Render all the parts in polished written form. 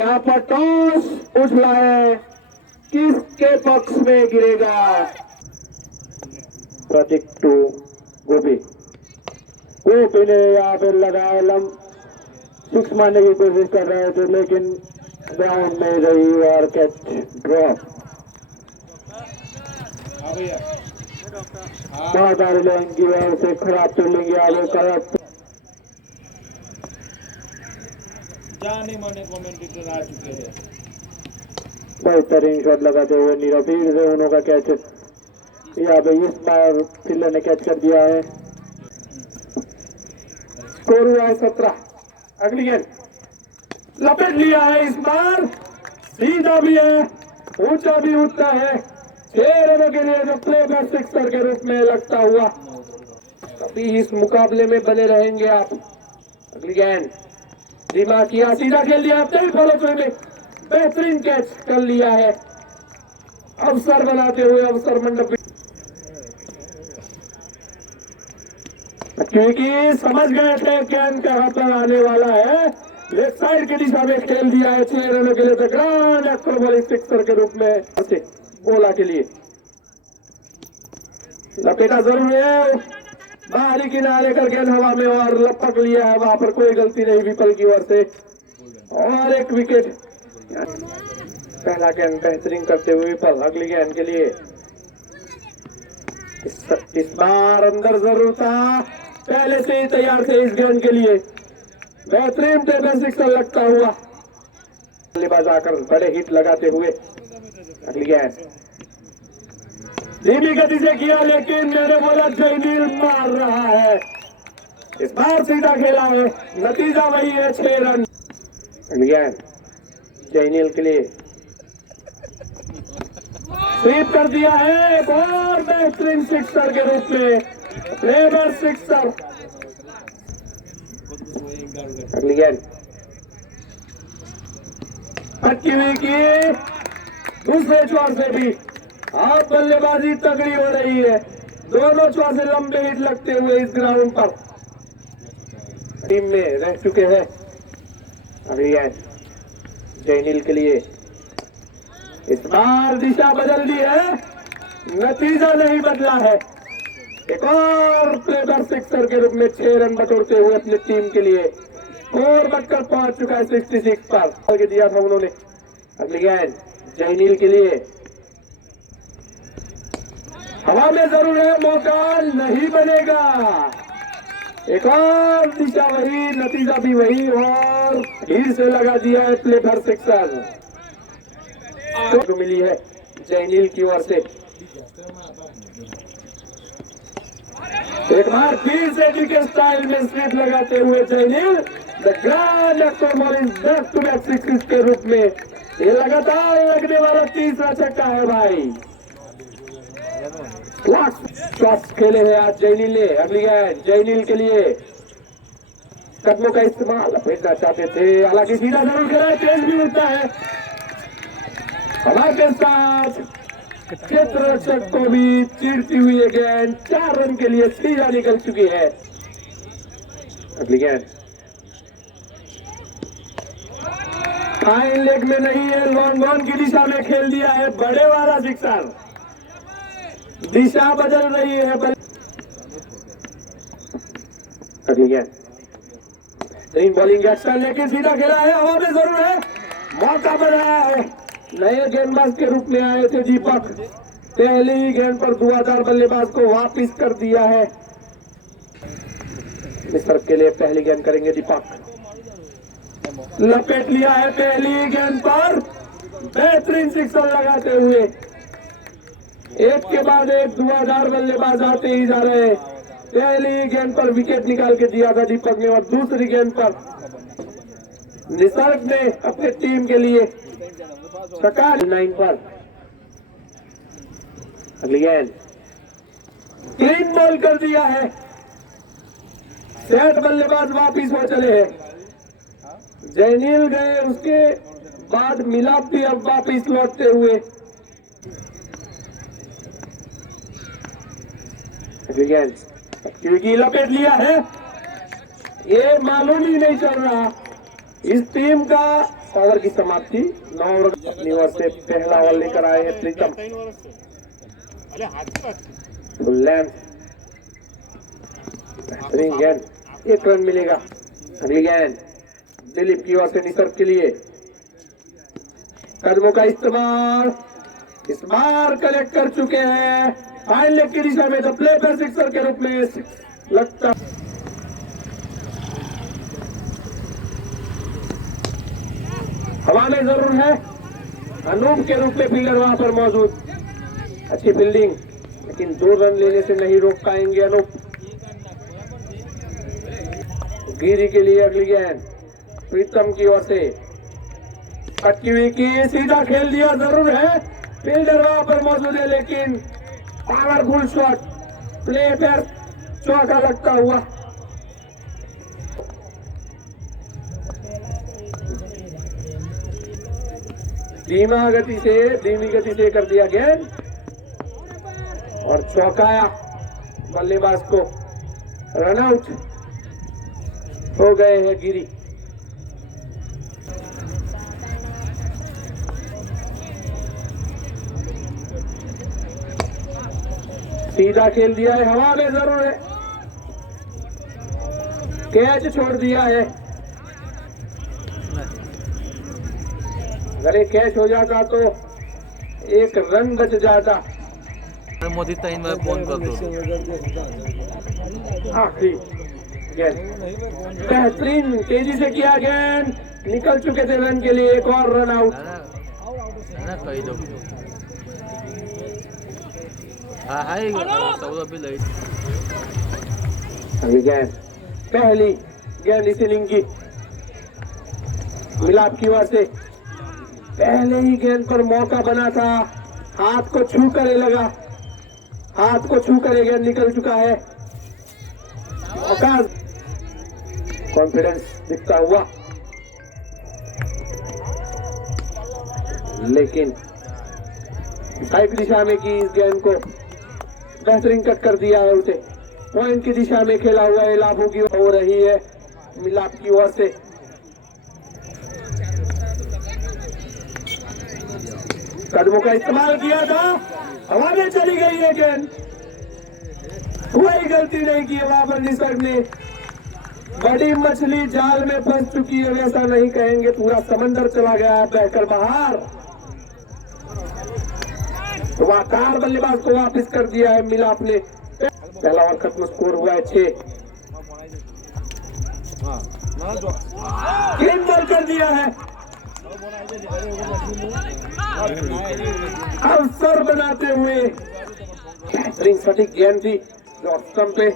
यहाँ पर टॉस उछला है, किसके पक्ष में गिरेगा? प्रतीक टू गोपी ने यहाँ पे लगाया लंब, सिक्स मारने की कोशिश कर रहे थे लेकिन ग्राउंड में रही और कैच ड्रॉप। बहुत सारे लोगों की वजह से खराब फील्डिंग आगे करेक्ट जाने माने कमेंटेटर आ चुके हैं। बेहतरीन शॉट लगाते हुए नीरव फिर से उन्हों का कैच यहाँ पे इस बार फील्डर ने कैच कर दिया है। स्कोर हुआ है 17। अगली गेंद लपेट लिया है, इस बार सीधा भी है, ऊंचा भी उठता है। 6 रनों के लिए जो प्ले बैक सिक्सर के रूप में लगता हुआ अभी इस मुकाबले में बने रहेंगे आप। अगली गेंद दिमाग किया, सीधा खेल दिया, फॉलो थ्रू में बेहतरीन कैच कर लिया है। अवसर बनाते हुए अवसर मंडप, क्योंकि समझ गए थे गेंद कहां पर आने वाला है, लेफ्ट साइड की दिशा में खेल दिया है। 6 रनों के लिए ग्रांड एक्रोबॉलिक सिक्सर के रूप में बोला के लिए लपेटा जरूर है, बाहरी किनारे कर गेंद हवा में और लपक लिया है, वहां पर कोई गलती नहीं विपल की ओर से और एक विकेट। पहला गेंद बेहतरीन करते हुए विपल। अगली गेंद के लिए इस बार अंदर जरूर था, पहले से ही तैयार थे इस गेंद के लिए। बेहतरीन टेबल सिक्सर लगता हुआ बल्लेबाज आकर बड़े हिट लगाते हुए। अगली गेंद धीमी गति से किया लेकिन मैंने बोला जयनील मार रहा है, इस बार सीधा खेला है, नतीजा वही है 6 रन। अगली गेंद जयनील के लिए स्वीप कर दिया है, एक और बेहतरीन सिक्सर के रूप में प्लेबर सिक्सर। अगली गेंद पटकी हुई की दूसरे छोर से भी अब बल्लेबाजी तगड़ी हो रही है, दोनों छोर से लंबे हिट लगते हुए इस ग्राउंड पर टीम में रह चुके हैं। अगली गेंद जयनील के लिए, इस बार दिशा बदल दी है, नतीजा नहीं बदला है। एक और प्लेबर सिक्सर के रूप में 6 रन बटोरते हुए अपनी टीम के लिए स्कोर बढ़कर पहुंच चुका है 66 पर, आगे दिया था उन्होंने। अगली गेंद जयनील के लिए, हवा में जरूर है, मौका नहीं बनेगा। एक और दिशा वही, नतीजा भी वही और हीर से लगा दिया है प्लेबर सिक्सर जो मिली है जयनील की ओर से। एक बार फिर से क्रिकेट स्टाइल में स्वीप लगाते हुए Jaynil the grand acrobatic back to back six के रूप में ये लगातार लगने वाला तीसरा छक्का है भाई। शॉट्स खेले हैं आज जयनील ने। अगली गेंद जयनील के लिए, कदमों का इस्तेमाल भेजना चाहते थे, हालांकि सीधा जरूर खेला, तेज भी उठता है हमारे साथ क्षेत्ररक्षक को भी चीरती हुई ये गेंद 4 रन के लिए सीधा निकल चुकी है। अगली गेंद फाइन लेग में नहीं है, लॉन्ग ऑन की दिशा में खेल दिया है, बड़े वाला सिक्सर, दिशा बदल रही है। अगली गेंद तीन बॉलिंग एक्शन लेकिन सीधा खेला है, हवा में जरूर है, मौका बन रहा है। नए गेंदबाज के रूप में आए थे दीपक, पहली ही गेंद पर धुआंधार बल्लेबाज को वापिस कर दिया है। मिस्र के लिए पहली गेंद करेंगे दीपक, लपेट लिया है पहली गेंद पर, बेहतरीन सिक्सर लगाते हुए एक के बाद एक धुआंधार बल्लेबाज आते ही जा रहे हैं। पहली गेंद पर विकेट निकाल के दिया था दीपक ने और दूसरी गेंद पर निसर्ग ने अपने टीम के लिए छक्का 9 पर। अगली गेंद क्लीन बॉल कर दिया है, सेट बल्लेबाज वापिस हो चले हैं। जयनील गए, उसके बाद मिलाप भी अब वापिस लौटते हुए। अगली गेंद क्योंकि लपेट लिया है, ये मालूम ही नहीं चल रहा इस टीम का ओवर की समाप्ति 9 ओवर अपनी ओर से पहला ओवर लेकर आए हैं प्रीतम। 3 વર્ષ છે અલે હાથી વાત છે फुल लेंथ बेहतरीन गेंद, 1 रन मिलेगा। अगली गेंद दिलीप की ओर से निसर्ग के लिए, कदमों का इस्तेमाल, इस बार कलेक्ट कर चुके हैं फाइन लेग की दिशा में, तो प्ले पर सिक्सर के रूप में लगता। हवा में जरूर है, अनूप के रूप में फील्डर वहां पर मौजूद। अच्छी फील्डिंग, लेकिन 2 रन लेने से नहीं रोक पाएंगे अनूप। गिरी के लिए अगली गेंद प्रीतम की ओर से, अटकी हुई की सीधा खेल दिया जरूर है, फील्डर वहां पर मौजूद है, लेकिन पावरफुल शॉट, प्ले पर चौका लगता हुआ। धीमी गति से कर दिया गेंद और चौकाया बल्लेबाज को। रनआउट हो गए हैं गिरी। सीधा खेल दिया है, हवा में जरूर है, कैच छोड़ दिया है। अगर एक कैच हो जाता तो 1 रन बच जाता। मोदी ताईन में फोन करतो आखिरी गेंद बेहतरीन तेजी से किया गेंद, निकल चुके थे रन के लिए, 1 और रन आउट। ना कही दो हाँ हाय 14 भी लई। अगली गेंद पहली गेंद इस इनिंग की मिलाप की ओर से, पहले ही गेंद पर मौका बना था, हाथ को छू कर लगा, हाथ को छू कर गेंद निकल चुका है। औकात कॉन्फिडेंस दिखता हुआ, लेकिन साइड दिशा में की इस गेंद को बेहतरीन कट कर दिया है उसे। पॉइंट की दिशा में खेला हुआ है, लाभों की हो रही है मिलाप की ओर से। कदमों का इस्तेमाल किया था, हवा में चली गई है गेंद, कोई गलती नहीं की वहां पर निसर्ग ने। बड़ी मछली जाल में फंस चुकी है वैसा नहीं कहेंगे, पूरा समंदर चला गया है बहकर बाहर। वाकार बल्लेबाज को वापस कर दिया है मिलाप ने। पहला ओवर खत्म, स्कोर हुआ है 6। गेंद बॉल कर दिया है, अवसर बनाते हुए बेहतरीन सटीक गेंद थी जो स्टंप पे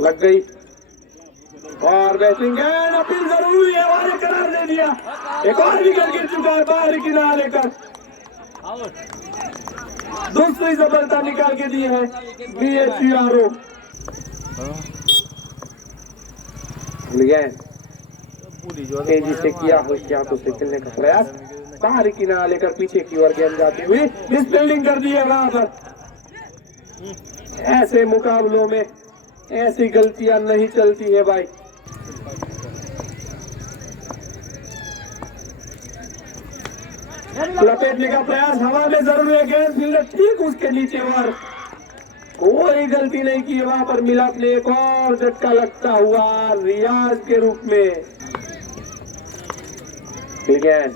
लग गई, और बेहतरीन गेंद, अपील जरूरी है, वाले करार दे दिया। एक और विकेट गिर चुका है बाहर किनारे लेकर, दूसरी सफलता निकाल के दी है BHCRO। तेजी से किया हाथों से खेलने का प्रयास, बाहरी किनारा लेकर पीछे की ओर गेंद जाती हुई मिस फील्डिंग कर दी है वहां पर। ऐसे मुकाबलों में ऐसी गलतियां नहीं चलती है भाई। लपेटने का प्रयास, हवा में जरूर है गेंद, फील्डर ठीक उसके नीचे, और कोई गलती नहीं की वहां पर मिलाप ने। एक और झटका लगता हुआ रियाज के रूप में। गेंद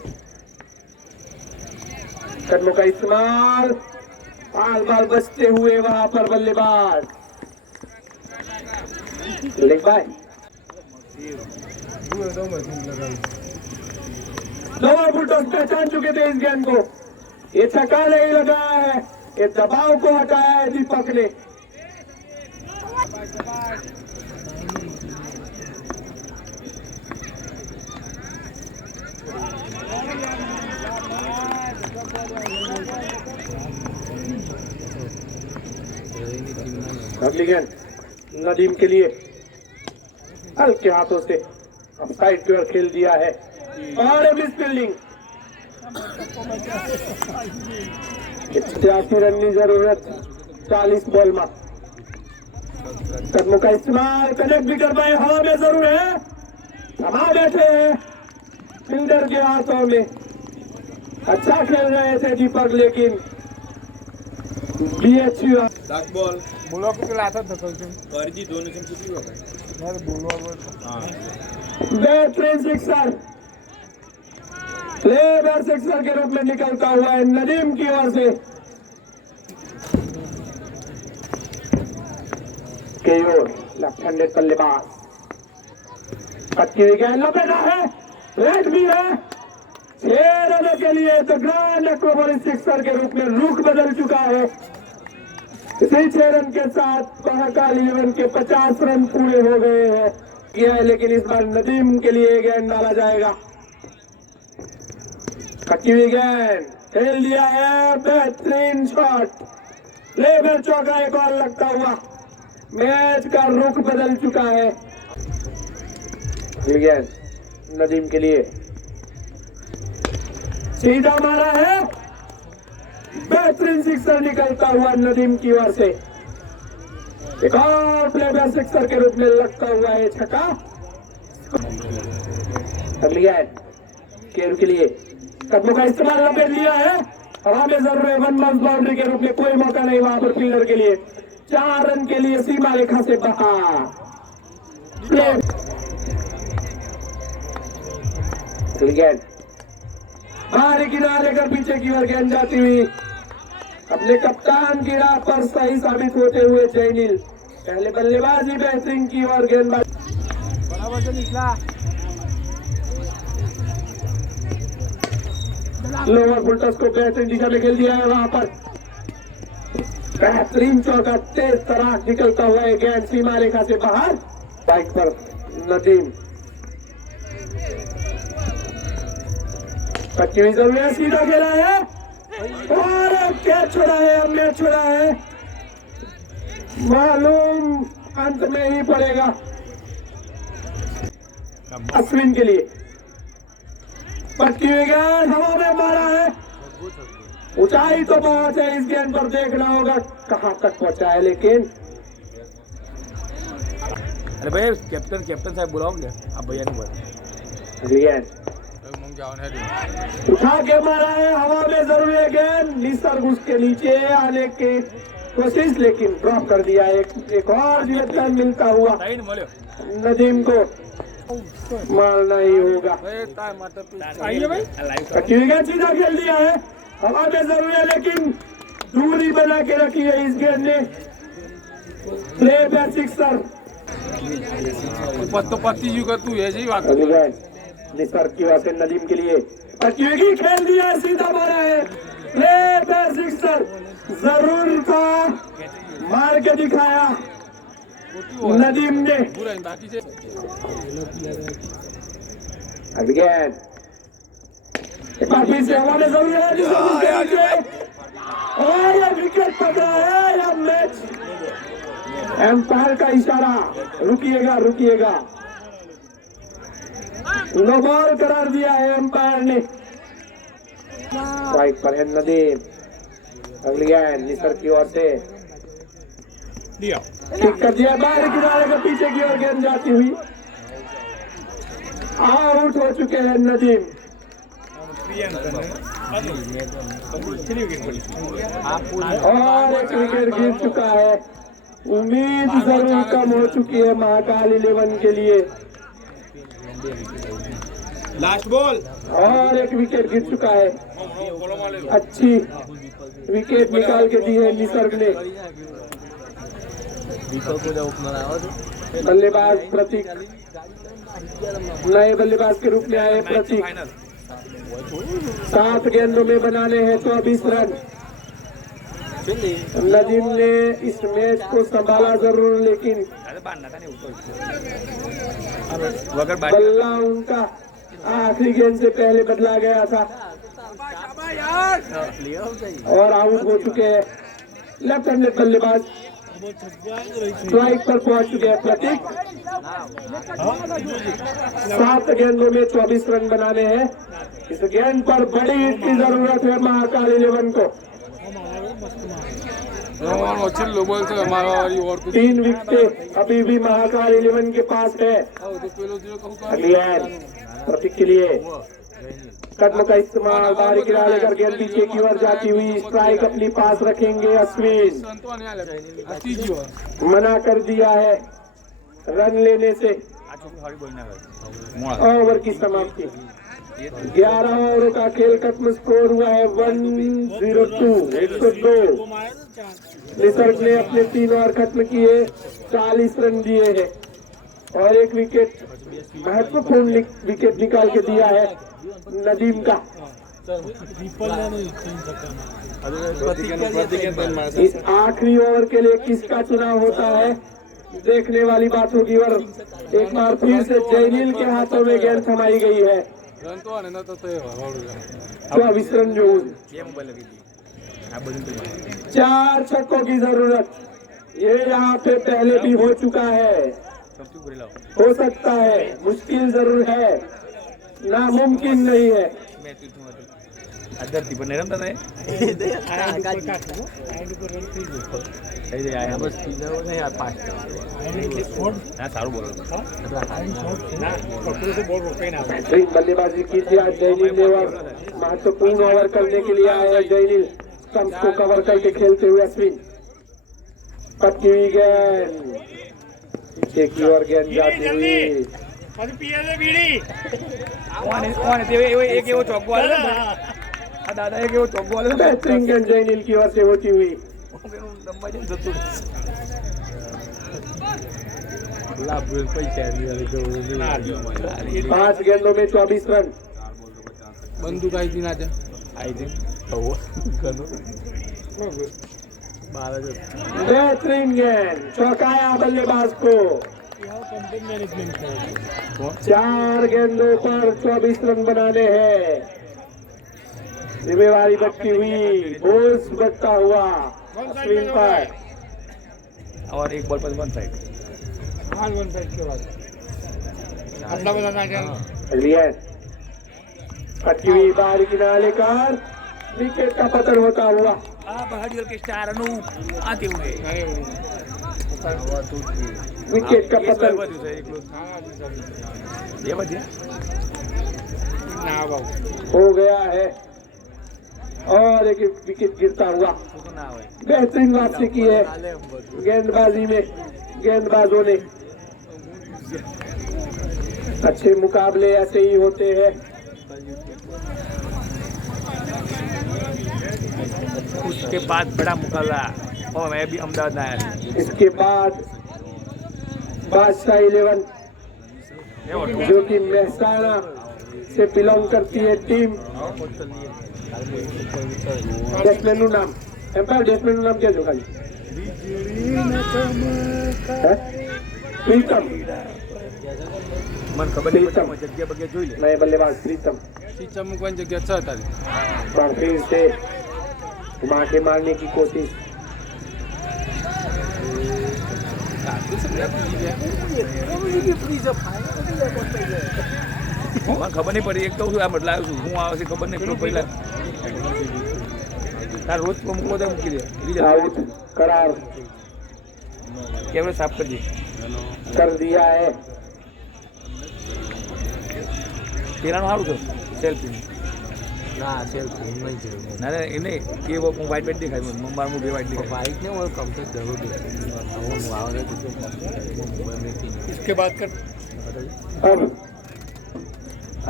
कदमों का इस्तेमाल, बाल बाल बचते हुए वहां पर बल्लेबाज लेग बाय। दोनों फुलटॉस पहचान चुके थे इस गेंद को, ये छक्का नहीं लगाया है, ये दबाव को हटाया है दीपक ने। अगली गेंद नदीम के लिए, हल्के हाथों से अब साइड की ओर खेल दिया है, और मिस फील्डिंग। 86 रन की जरूरत 40 बॉल में। कदमों का इस्तेमाल, कनेक्ट भी कर पाए, हवा में जरूर है, थमा बैठे हैं फील्डर के हाथों में। अच्छा खेल रहे थे दीपक, लेकिन BHU लास्ट बॉल बोलवा किती लाथात ढकलते करजी दोन किती बघा नाही बोलवा बेहतरीन सिक्सर, लेबर सिक्सर के रूप में निकलता हुआ है नदीम की ओर से। लेफ्ट हैंडेड बल्लेबाज, पक्की विकेट लपेटा है, रेड भी है। 6 रनों के लिए तो ग्रैंड एक्रोपोलिस सिक्सर के रूप में रुख बदल चुका है। इसी 6 रन के साथ महाकाल 11 के 50 रन पूरे हो गए हैं। यह लेकिन इस बार नदीम के लिए गेंद डाला जाएगा। पक्की हुई गेंद खेल दिया है, बेहतरीन शॉट, लेबर चौका एक और लगता हुआ। मैच का रुख बदल चुका है। गेंद नदीम के लिए सीधा मारा है, बेहतरीन सिक्सर निकलता हुआ नदीम की ओर से। एक और प्लेबैक सिक्सर के रूप में लगता हुआ है छक्का। अगली गेंद केरू के लिए, कदमों का इस्तेमाल लपेट लिया है, हवा में जरूर है। 1 बाउंस बाउंड्री के रूप में कोई मौका नहीं वहां पर फील्डर के लिए। 4 रन के लिए सीमा रेखा से बाहर। गेंद बाहरी किनारे कर पीछे की ओर गेंद जाती हुई अपने कप्तान की राह पर सही साबित होते हुए जयनील पहले बल्लेबाजी बेहतरीन की और गेंदबाजी लोअर फुलटस को बेहतरीन दिशा में खेल दिया है। वहां पर बेहतरीन चौका, तेज तरह निकलता हुआ है गेंद सीमा रेखा से बाहर। बाइक पर नदीम, पक्की हुई जरूर सीधा खेला है और कैच छोड़ा है, अब मैच छोड़ा है। मालूम अंत में ही पड़ेगा अश्विन के लिए। पक्की हुई गेंद हवा में मारा है, ऊंचाई तो बहुत है, इस गेंद पर देखना होगा कहां तक पहुंचा है। लेकिन अरे भैया कैप्टन साहब बुलाओगे आप? भैया नहीं बोल गेंद उठा के मारा है, हवा में जरूर है गेंद, निसर्ग उसके नीचे आने की कोशिश, लेकिन ड्रॉप कर दिया। एक और जीवन मिलता हुआ नदीम को मारना ही होगा। सीधा खेल दिया है, हवा में जरूर है, लेकिन दूरी बना के रखी है इस गेंद ने। प्ले बैक सिक्सर तू ये जी बात निसर्ग की वजह से नदीम के लिए पक्की खेल दिया है, सीधा मारा है, प्ले बैक सिक्सर। जरूर था, मार के दिखाया नदीम ने। अगेन फिर से हवा में जरूर है और ये विकेट पकड़ा है। या मैच एम्पायर का इशारा, रुकिएगा रुकिएगा, नो बॉल करार दिया है एम्पायर ने। स्ट्राइक पर है नदीम। अगली गेंद निसर्ग की ओर से किक कर दिया, बाहर किनारे के पीछे की ओर गेंद जाती हुई। आउट हो चुके हैं नदीम। और एक विकेट गिर चुका है। उम्मीद जरूर कम हो चुकी है महाकाल 11 के लिए। लास्ट बॉल और एक विकेट गिर चुका है। अच्छी विकेट निकाल के दी है निसर्ग ने। बल्लेबाज प्रतीक, नए बल्लेबाज के रूप में आए प्रतीक। 7 गेंदों में बनाने हैं 24 रन। नदीम ने इस मैच को संभाला जरूर, लेकिन बल्ला उनका आखिरी गेंद से पहले बदला गया था और आउट हो चुके हैं। लेफ्ट हैंडेड बल्लेबाज स्ट्राइक पर पहुंच चुके हैं प्रतीक। 7 गेंदों में 24 रन बनाने हैं। इस गेंद पर बड़ी हिट की जरूरत है महाकाल 11 को। 3 विकेटें अभी भी महाकाल 11 के पास है। प्रतीक के लिए कदम का इस्तेमाल, बाहरी गिरा लेकर गेंद पीछे की ओर जाती हुई, स्ट्राइक अपनी पास रखेंगे अश्विन, मना कर दिया है रन लेने से। ओवर की समाप्ति, 11 ओवरों का खेल खत्म, स्कोर हुआ है 102, 102। निसर्ग ने अपने 3 ओवर खत्म किए, 40 रन दिए हैं और एक विकेट, महत्वपूर्ण विकेट निकाल के दिया है नदीम का। इस आखिरी ओवर के लिए किसका चुनाव होता है देखने वाली बात होगी। और एक बार फिर से जयनील के हाथों में गेंद थमाई गई है। 24 रन जो 4 छक्कों की जरूरत, ये यहाँ पे पहले भी हो चुका है, हो सकता है, मुश्किल जरूर है, नामुमकिन नहीं है। बल्लेबाजी की थी आज जयनील ने और महत्वपूर्ण ओवर करने के लिए आए हैं जयनील। स्टंप्स को कवर करके खेलते हुए अश्विन, पटकी हुई गेंद पीछे की ओर गेंद जाती हुई, बेहतरीन गेंद जयनील की ओर से होती हुई। 5 गेंदों में 24 रन। बंदूक आई थी ना बेहतरीन गेंद, चौकाया बल्लेबाज को। 4 गेंदों पर 24 रन बनाने हैं। जिम्मेवारी बढ़ती हुई, बोझ बढ़ता हुआ अश्विन पर। और एक बॉल पर 1 साइड के बाद पटकी हुई, बाहरी किनारे कर, विकेट का पतन होता हुआ। विकेट का पतन हो गया है और एक विकेट गिरता हुआ। बेहतरीन वापसी की है गेंदबाजी में गेंदबाजों ने। अच्छे मुकाबले ऐसे ही होते हैं। उसके बाद बड़ा मुकाबला और मैं भी अहमदाबाद आया। इसके बाद बादशाह 11 जो कि मेहसाना से बिलोंग करती है टीम। डेस्मेनू नाम, एम्पायर डेस्मेनू नाम क्या जो खाली प्रीतम, मन खबर नहीं जगह बगे જોઈ લે। नए बल्लेबाज प्रीतम कोई जगह अच्छा था पर फिर से घुमा के मारने की कोशिश। મને ખબર નહીં પડી, એક તો આ બદલાયો છું, હું આવે છે ખબર નહીં પેલું પહેલા તાર રોજ મૂકો તો મૂકી દે आउट करार કેવડે સાફ કરી कर दिया है। પેલાનું સારું છે સેલ્ફી ના સેલ્ફી નહીં જરૂર ના એ નહીં કે હું વ્હાઇટ બેટ દેખાય મારું બે વ્હાઇટ દેખાય बाइक ने और कम से जरूर इसके बाद कर अब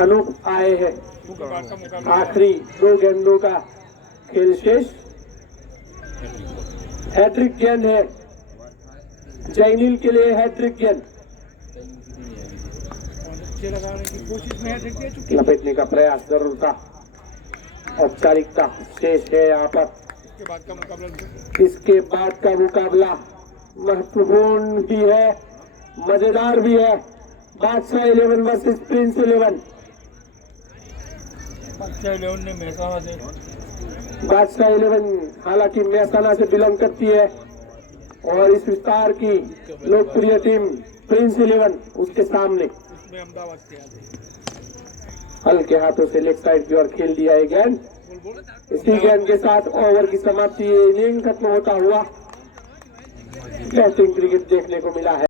अनूप आए हैं। आखिरी 2 गेंदों का खेल शेष। हैट्रिक गेंद है जयनील के लिए, हैट्रिक गेंद लपेटने का प्रयास जरूर था। औपचारिकता शेष है यहाँ पर। इसके बाद का मुकाबला महत्वपूर्ण भी है, मजेदार भी है। बादशाह 11 वर्सेस प्रिंस 11। बादशाह 11 हालांकि मेहसाना से बिलोंग करती है और इस विस्तार की लोकप्रिय टीम प्रिंस 11 उसके सामने हल्के हाथों से लेग साइड की ओर खेल दिया है गेंद। इसी गेंद के साथ ओवर की समाप्ति, इनिंग खत्म होता हुआ। बेहतरीन क्रिकेट देखने को मिला है।